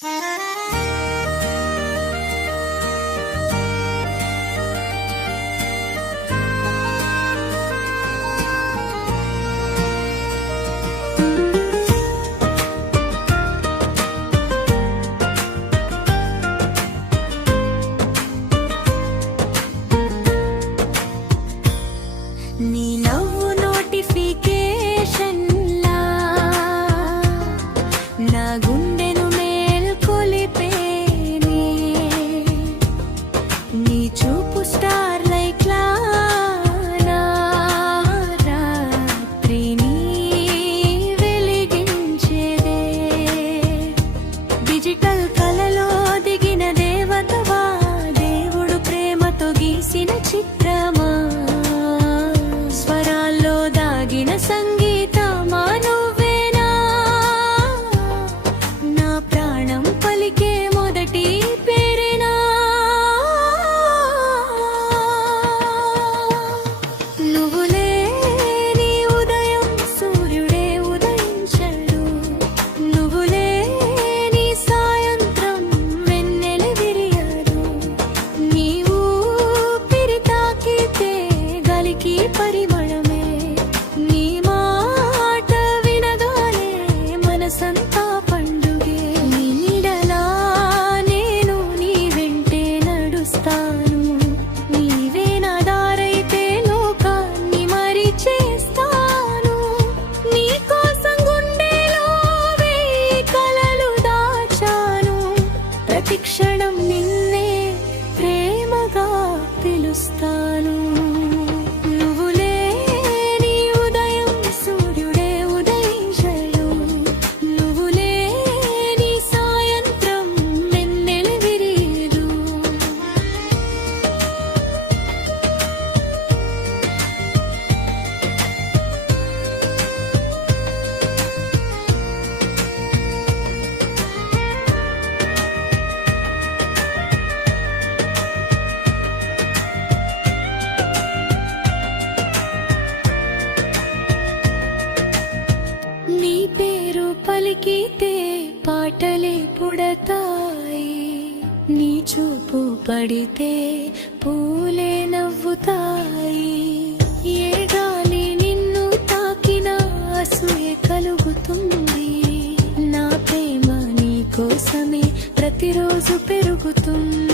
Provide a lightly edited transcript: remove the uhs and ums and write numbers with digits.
నీ నవ్వు నోటిఫికేషన్లా నా గుండెను మేల్కొలిపేనే, నీ చూపు స్టార్ లైట్లా నా రాత్రిని వెలిగించేదే. డిజిటల్ కలలో దిగిన దేవతవా, దేవుడు ప్రేమతో గీసిన చిత్రమా, సంగీతమా నువ్వేనా, నా ప్రాణం పలికే మొదటి పేరేనా. నువ్వు లేని ఉదయం సూర్యుడే ఉదయించడు, నువ్వు లేని సాయంత్రం వెన్నెల విరియదు. నీ ఊపిరి తాకితే గలికి పరిమళమే, సంతా పండుగే. నీ నీడలా నేను నీ వెంటే నడుస్తాను, నీవే నా దారైతే లోకాన్ని మరిచేస్తాను. నీ కోసం గుండెలో వేయి కలలు దాచాను, ప్రతి క్షణం నిన్నే ప్రేమగా పిలుస్తాను. నీ పేరు పలికితే పాటలే పుడతాయి, నీ చూపు పడితే పూలే నవ్వుతాయి. ఏ గాలి నిన్ను తాకినా అసూయే కలుగుతుంది, నా ప్రేమ నీ కోసమే ప్రతిరోజు పెరుగుతుంది.